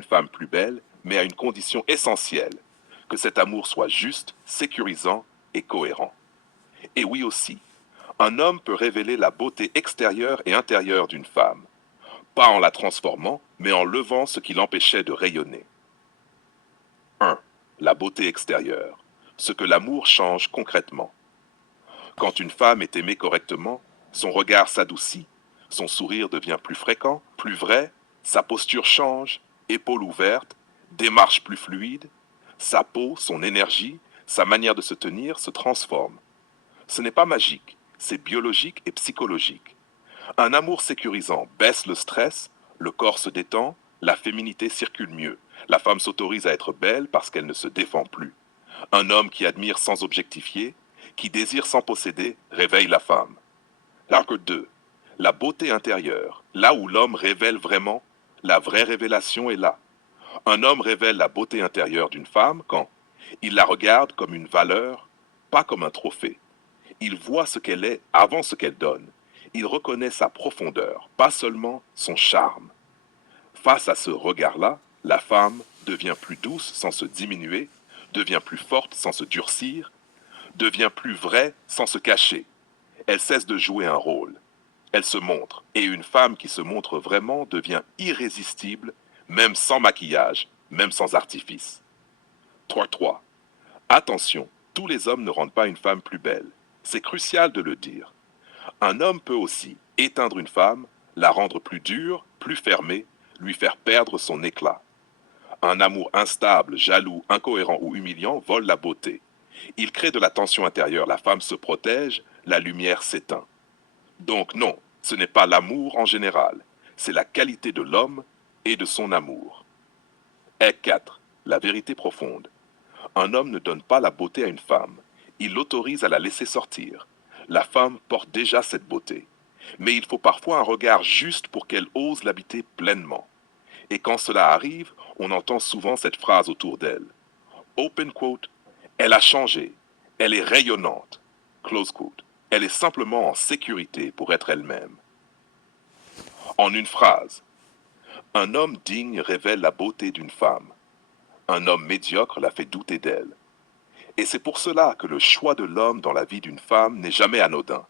une femme plus belle, mais à une condition essentielle, que cet amour soit juste, sécurisant et cohérent. Et oui aussi, un homme peut révéler la beauté extérieure et intérieure d'une femme, pas en la transformant, mais en levant ce qui l'empêchait de rayonner. 1. La beauté extérieure, ce que l'amour change concrètement. Quand une femme est aimée correctement, son regard s'adoucit, son sourire devient plus fréquent, plus vrai, sa posture change, épaules ouvertes, démarche plus fluide, sa peau, son énergie, sa manière de se tenir se transforment. Ce n'est pas magique, c'est biologique et psychologique. Un amour sécurisant baisse le stress, le corps se détend, la féminité circule mieux. La femme s'autorise à être belle parce qu'elle ne se défend plus. Un homme qui admire sans objectifier, qui désire sans posséder, réveille la femme. L'arc 2. La beauté intérieure. Là où l'homme révèle vraiment, la vraie révélation est là. Un homme révèle la beauté intérieure d'une femme quand il la regarde comme une valeur, pas comme un trophée. Il voit ce qu'elle est avant ce qu'elle donne. Il reconnaît sa profondeur, pas seulement son charme. Face à ce regard-là, la femme devient plus douce sans se diminuer, devient plus forte sans se durcir, devient plus vraie sans se cacher. Elle cesse de jouer un rôle. Elle se montre. Et une femme qui se montre vraiment devient irrésistible, même sans maquillage, même sans artifice. 3. Attention, tous les hommes ne rendent pas une femme plus belle. C'est crucial de le dire. Un homme peut aussi éteindre une femme, la rendre plus dure, plus fermée, lui faire perdre son éclat. Un amour instable, jaloux, incohérent ou humiliant vole la beauté. Il crée de la tension intérieure, la femme se protège, la lumière s'éteint. Donc non, ce n'est pas l'amour en général, c'est la qualité de l'homme et de son amour. Et 4. La vérité profonde. Un homme ne donne pas la beauté à une femme, il l'autorise à la laisser sortir. La femme porte déjà cette beauté, mais il faut parfois un regard juste pour qu'elle ose l'habiter pleinement. Et quand cela arrive, on entend souvent cette phrase autour d'elle. Open quote, elle a changé, elle est rayonnante. Close quote, elle est simplement en sécurité pour être elle-même. En une phrase, un homme digne révèle la beauté d'une femme. Un homme médiocre la fait douter d'elle. Et c'est pour cela que le choix de l'homme dans la vie d'une femme n'est jamais anodin.